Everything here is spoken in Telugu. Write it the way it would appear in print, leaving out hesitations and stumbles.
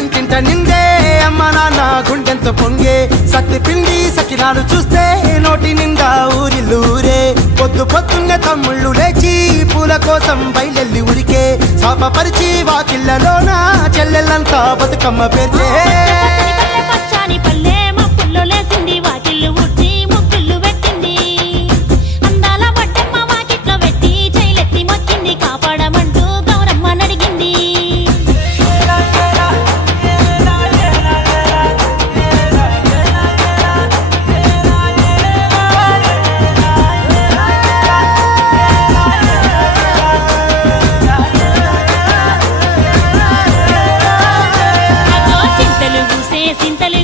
ఇంటింట నిందే అమ్మ నాన్న గుండెంతో పొంగే సత్తి పిండి సకినాలు చూస్తే నోటి నిండా ఊరిల్లూరే పొద్దు పొద్దున్నే తమ్ముళ్ళు లేచి పూల కోసం బయలెల్లి ఉరికే శాపపరిచి వాకిళ్ళలోన చెల్లెళ్ళంతా బతుకమ్మ పేర్చే చింతలు